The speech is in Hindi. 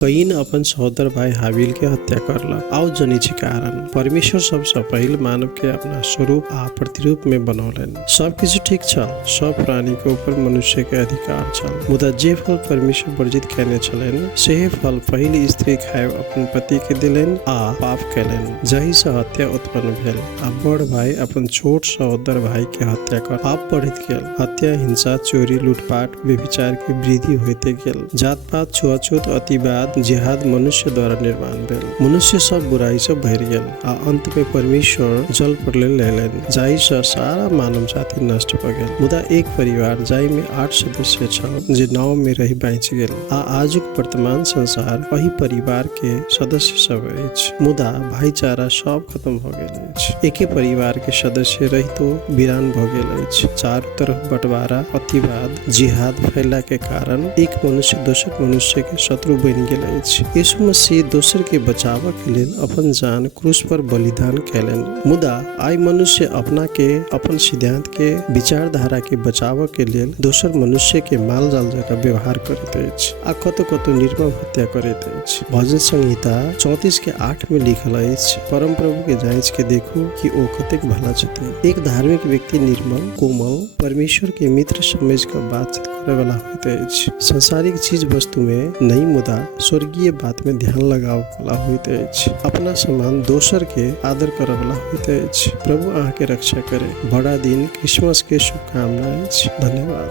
कईन अपन सहोदर भाई हाबिल के हत्या करलक। आओ जनी छी कारण परमेश्वर सबसे पहिल मानव के अपना स्वरूप आ प्रतिरूप में बनौलन। सब किछु ठीक छल, सब प्राणी के ऊपर मनुष्य के अधिकार छल, मुदा जे फल परमेश्वर वर्जित कैने छलन सेहे फल पहिल स्त्री खाए अपन पति के दिलन आ पाप कैलन, जहि से हत्या उत्पन्न भेल। आ बड़ भाई अपन छोट सहोदर भाई के हत्या कर पाप बढ़ित गेल। हत्या, हिंसा, चोरी, लूटपाट, व्यभिचार की वृद्धि होते गेल। जात पात, छुआछूत, अतिवाद, जिहाद मनुष्य द्वारा निर्माण भेल। मनुष्य सब बुराई से भर गेल आ अंत में परमेश्वर जल प्रलय लेलन, जाहि से सारा मानव जाति नष्ट भ गेल। मुदा एक परिवार जाहि में 8 सदस्य छल जे नाव में रही बाँचि गेल। आ आजुक वर्तमान संसार वही परिवार के सदस्य सब अछि, मुदा भाईचारा सब खत्म भ गेल अछि। एके परिवार के सदस्य रहितो वीरान भ गेल अछि। चारों तरफ बंटवारा, अतिवाद, जिहाद फैला के कारण एक मनुष्य दोसर मनुष्य के शत्रु बनि गेल अछि। यीशु मसीह दोसर के बचाव के लेल अपन जान क्रूस पर बलिदान कैलन, मुदा आइ मनुष्य अपना के, अपन सिद्धांत के, विचारधारा के बचाव के लेल दोसर मनुष्य के माल जाल जकाँ व्यवहार करैत अछि आ कतौ कतौ निर्मम हत्या करैत अछि। भजन संहिता 34:8 में लिखल अछि, परम प्रभु के जाँच के देखू कि ओ कतेक भला छथि। एक धार्मिक व्यक्ति निर्मल, कोमल, परमेश्वर के मित्र समझ कर बातचीत करे वाला होइत अछि। सांसारिक चीज वस्तु में नहीं, मुदा स्वर्गीय बात में ध्यान लगाव वाला होइत अछि। अपना समान दोसर के आदर करे वाला होइत अछि। प्रभु अहाँ के रक्षा करे। बड़ा दिन क्रिसमस के शुभकामनाएं। धन्यवाद।